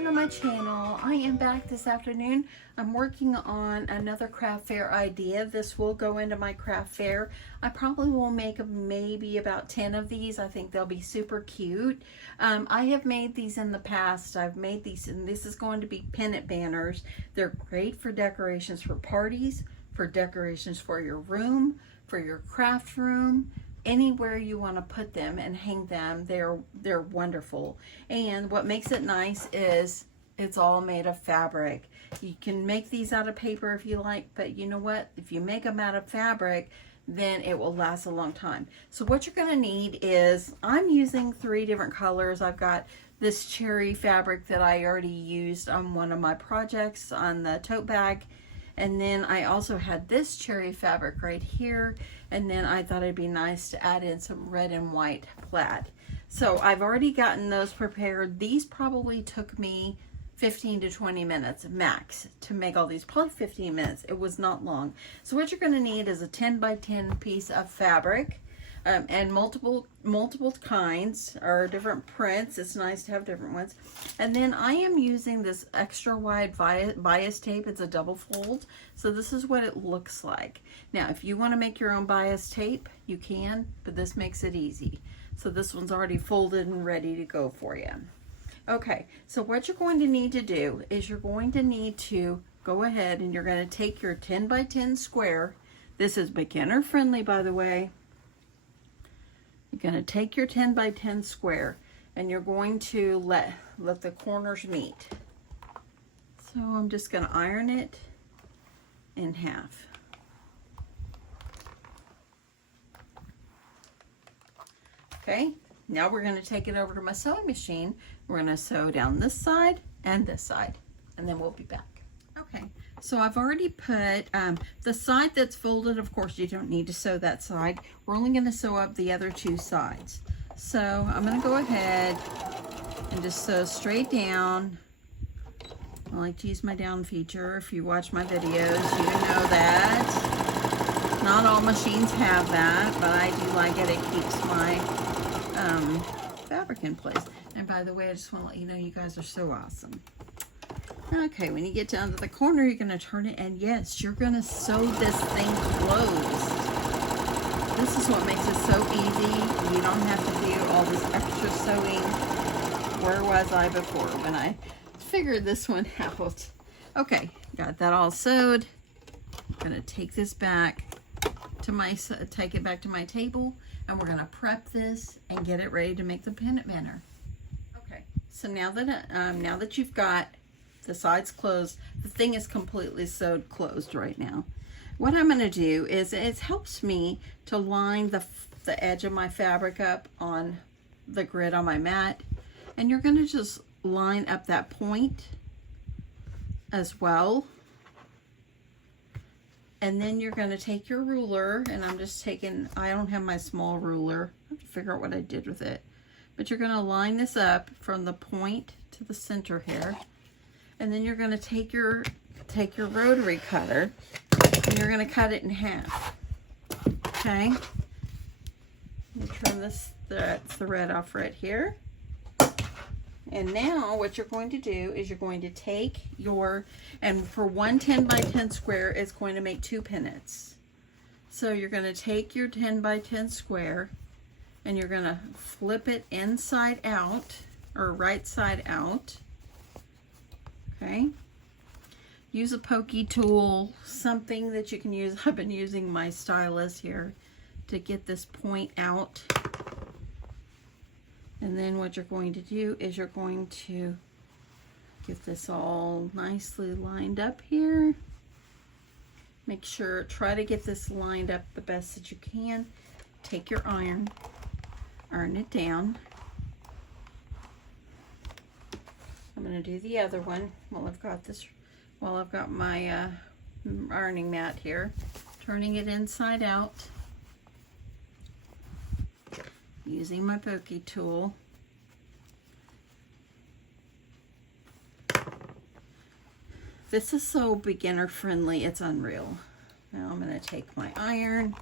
welcome to my channel. I am back this afternoon. I'm working on another craft fair idea. This will go into my craft fair. I probably will make maybe about 10 of these. I think they'll be super cute. I have made these in the past. I've made these, and this is going to be pennant banners. They're great for decorations for parties, for decorations for your room, for your craft room. Anywhere you want to put them and hang them, they're wonderful. And what makes it nice is it's all made of fabric. You can make these out of paper if you like, but you know what? If you make them out of fabric, then it will last a long time. So what you're going to need is, I'm using 3 different colors. I've got this cherry fabric that I already used on one of my projects on the tote bag. And then I also had this cherry fabric right here. And then I thought it'd be nice to add in some red and white plaid. So I've already gotten those prepared. These probably took me 15 to 20 minutes max to make all these, probably 15 minutes. It was not long. So what you're going to need is a 10 by 10 piece of fabric. And multiple kinds or different prints. It's nice to have different ones. And then I am using this extra wide bias tape. It's a double fold. So this is what it looks like. Now, if you want to make your own bias tape, you can, but this makes it easy. So this one's already folded and ready to go for you. Okay, so what you're going to need to do is you're going to need to go ahead and you're going to take your 10 by 10 square. This is beginner friendly, by the way. You're going to take your 10 by 10 square and you're going to let the corners meet. So I'm just going to iron it in half. Okay, now we're going to take it over to my sewing machine. We're going to sew down this side, and then we'll be back. Okay, so I've already put the side that's folded. Of course, you don't need to sew that side. We're only going to sew up the other 2 sides. So I'm going to go ahead and just sew straight down. I like to use my down feature. If you watch my videos, you know that. Not all machines have that, but I do like it. It keeps my fabric in place. And by the way, I just want to let you know you guys are so awesome. Okay, when you get down to the corner, you're going to turn it, and yes, you're going to sew this thing closed. This is what makes it so easy. You don't have to do all this extra sewing. Where was I before when I figured this one out? Okay, got that all sewed. I'm going to take this back to take it back to my table, and we're going to prep this and get it ready to make the pennant banner. Okay, so now that you've got the sides closed, the thing is completely sewed closed right now. What I'm going to do is, it helps me to line the edge of my fabric up on the grid on my mat, and you're going to just line up that point as well. And then you're going to take your ruler, and I'm just taking, I don't have my small ruler. I have to figure out what I did with it. But you're going to line this up from the point to the center here. And then you're going to take your rotary cutter, and you're going to cut it in half. Okay? Let me trim this thread off right here. And now what you're going to do is you're going to take and for one 10 by 10 square, it's going to make 2 pennants. So you're going to take your 10 by 10 square, and you're going to flip it inside out, or right side out. Okay, use a pokey tool, something that you can use. I've been using my stylus here to get this point out. And then what you're going to do is you're going to get this all nicely lined up here. Make sure, try to get this lined up the best that you can. Take your iron it down. I'm going to do the other one while I've got my ironing mat here. Turning it inside out. Using my pokey tool. This is so beginner friendly, it's unreal. Now I'm going to take my iron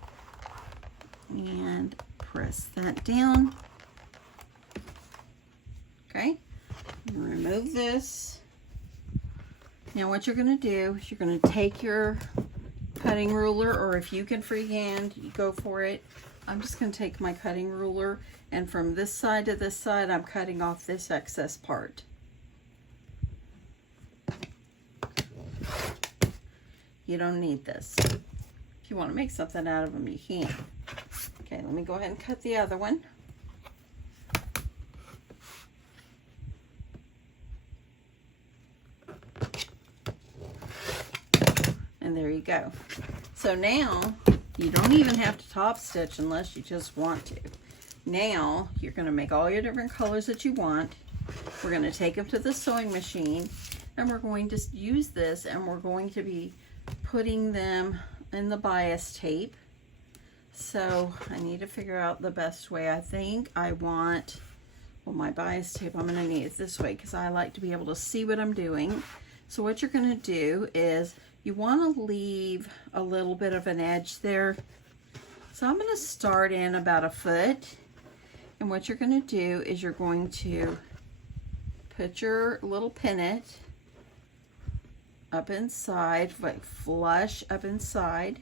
and press that down. Okay, remove this. Now what you're going to do is you're going to take your cutting ruler, or if you can freehand, you go for it. I'm just going to take my cutting ruler, and from this side to this side, I'm cutting off this excess part. You don't need this. If you want to make something out of them, you can. Okay, let me go ahead and cut the other one. And there you go. So now, you don't even have to top stitch unless you just want to. Now, you're going to make all your different colors that you want. We're going to take them to the sewing machine, and we're going to use this, and we're going to be putting them in the bias tape. So I need to figure out the best way. I think I want, well, my bias tape, I'm going to need it this way because I like to be able to see what I'm doing. So what you're going to do is you want to leave a little bit of an edge there. So I'm going to start in about 1 foot. And what you're going to do is you're going to put your little pennant up inside, like flush up inside.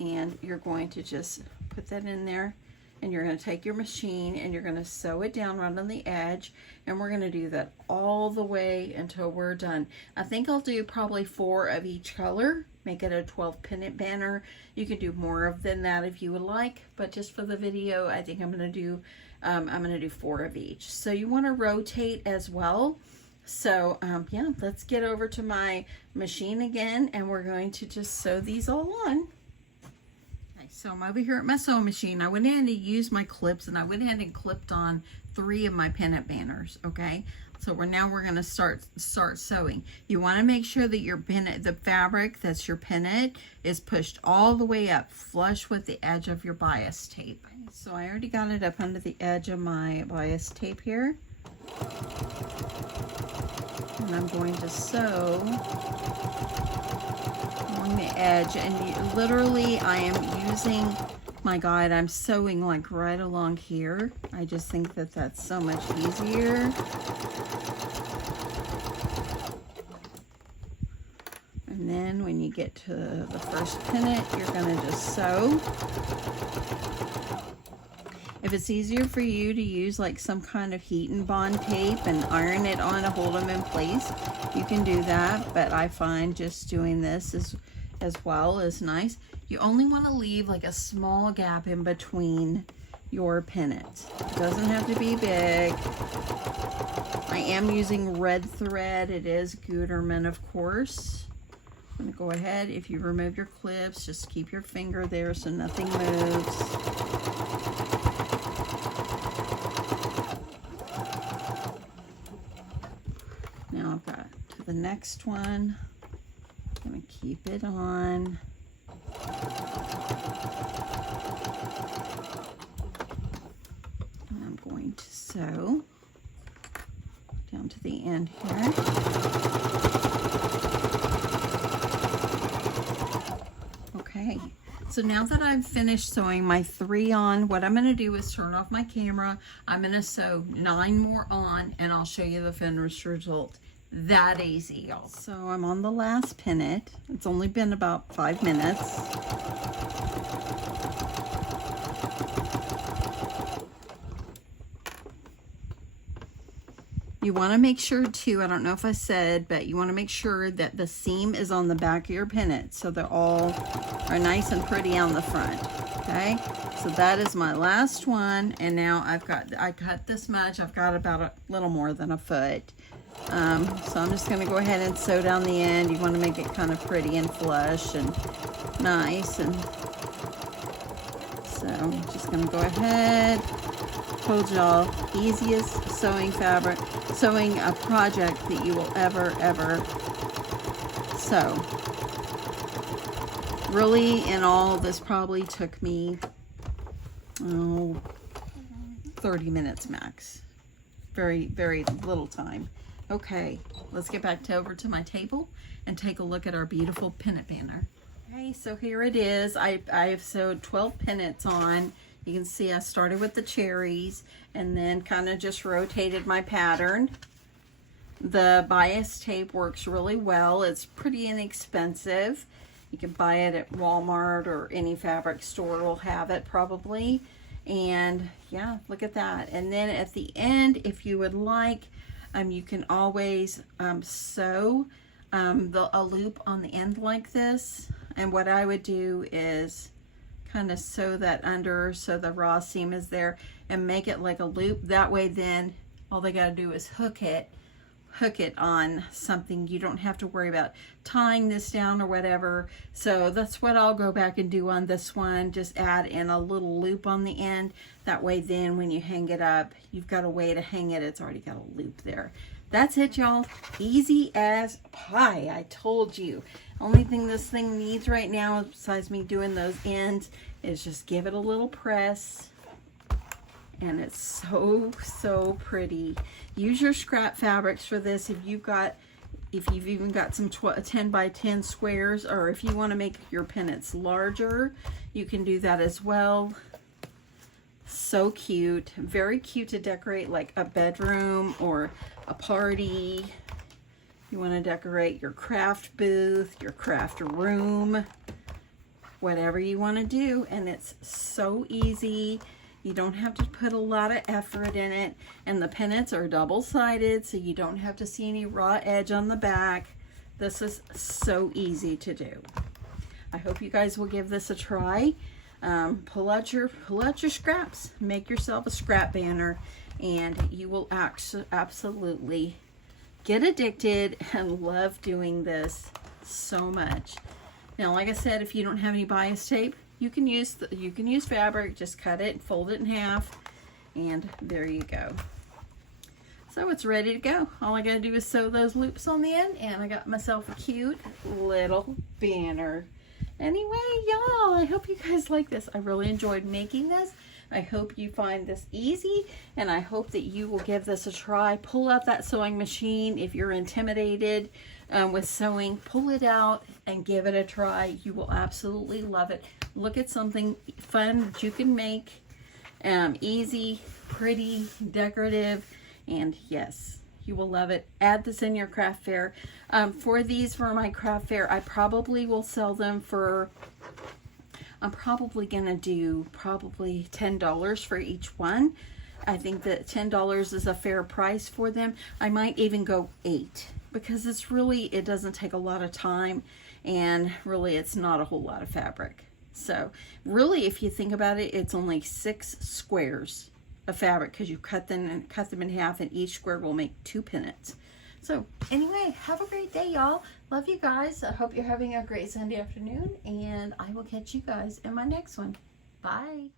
And you're going to just put that in there. And you're going to take your machine and you're going to sew it down right on the edge, and we're going to do that all the way until we're done. I think I'll do probably 4 of each color, make it a 12 pennant banner. You can do more than that if you would like, but just for the video, I think I'm going to do 4 of each. So you want to rotate as well. So yeah, let's get over to my machine again, and we're going to just sew these all on. So I'm over here at my sewing machine. I went ahead and used my clips, and I went ahead and clipped on 3 of my pennant banners. Okay, so we're going to start sewing. You want to make sure that your pennant, the fabric that's your pennant, is pushed all the way up, flush with the edge of your bias tape. So I already got it up under the edge of my bias tape here, and I'm going to sew along the edge, and literally I am using my guide. I'm sewing like right along here. I just think that that's so much easier. And then when you get to the first pennant, you're going to just sew. If it's easier for you to use like some kind of heat and bond tape and iron it on to hold them in place, you can do that, but I find just doing this as well is nice. You only want to leave like a small gap in between your pennants. It doesn't have to be big. I am using red thread. It is Gutermann, of course. I'm going to go ahead, if you remove your clips, just keep your finger there so nothing moves. Now I've got to the next one. I'm going to keep it on. And I'm going to sew down to the end here. Okay, so now that I've finished sewing my 3 on, what I'm going to do is turn off my camera. I'm going to sew 9 more on, and I'll show you the finished result. That easy, y'all. So I'm on the last pennant. It's only been about 5 minutes. You want to make sure too, I don't know if I said, but you want to make sure that the seam is on the back of your pennant so they all are nice and pretty on the front. Okay, so that is my last one, and now I cut this much. I've got about a little more than 1 foot. So I'm just going to go ahead and sew down the end. You want to make it kind of pretty and flush and nice, and so I'm just going to go ahead. Told y'all, easiest sewing project that you will ever sew. Really, in all, this probably took me 30 minutes max. Very little time. Okay, let's get back over to my table and take a look at our beautiful pennant banner. Okay, so here it is. I've sewed 12 pennants on. You can see I started with the cherries and then kind of just rotated my pattern. The bias tape works really well. It's pretty inexpensive. You can buy it at Walmart or any fabric store will have it probably. And yeah, look at that. And then at the end, if you would like, you can always sew a loop on the end like this. And what I would do is kind of sew that under so the raw seam is there and make it like a loop. That way then all they got to do is hook it on something. You don't have to worry about tying this down or whatever. So that's what I'll go back and do on this one. Just add in a little loop on the end. That way then when you hang it up, you've got a way to hang it. It's already got a loop there. That's it, y'all. Easy as pie. I told you. Only thing this thing needs right now, besides me doing those ends, is just give it a little press. And it's so pretty. Use your scrap fabrics for this if you've even got some 10 by 10 squares, or if you want to make your pennants larger, you can do that as well. So cute. Very cute to decorate like a bedroom or a party. You want to decorate your craft booth, your craft room, whatever you want to do. And it's so easy. You don't have to put a lot of effort in it. And the pennants are double-sided, so you don't have to see any raw edge on the back. This is so easy to do. I hope you guys will give this a try. Pull out your scraps. Make yourself a scrap banner, and you will absolutely get addicted and love doing this so much. Now, like I said, if you don't have any bias tape, you can use fabric. Just cut it, fold it in half, and there you go. So it's ready to go. All I gotta do is sew those loops on the end, and I got myself a cute little banner. Anyway, y'all, I hope you guys like this. I really enjoyed making this. I hope you find this easy, and I hope that you will give this a try. Pull out that sewing machine if you're intimidated with sewing. Pull it out and give it a try. You will absolutely love it. Look at something fun that you can make. Easy, pretty, decorative, and yes, you will love it. Add this in your craft fair. For my craft fair, I probably will sell them for, I'm probably gonna do $10 for each one. I think that $10 is a fair price for them. I might even go $8 because it doesn't take a lot of time, and really it's not a whole lot of fabric. So really, if you think about it, it's only 6 squares of fabric because you cut them in half, and each square will make 2 pennants. So anyway, have a great day, y'all. Love you guys. I hope you're having a great Sunday afternoon, and I will catch you guys in my next one. Bye.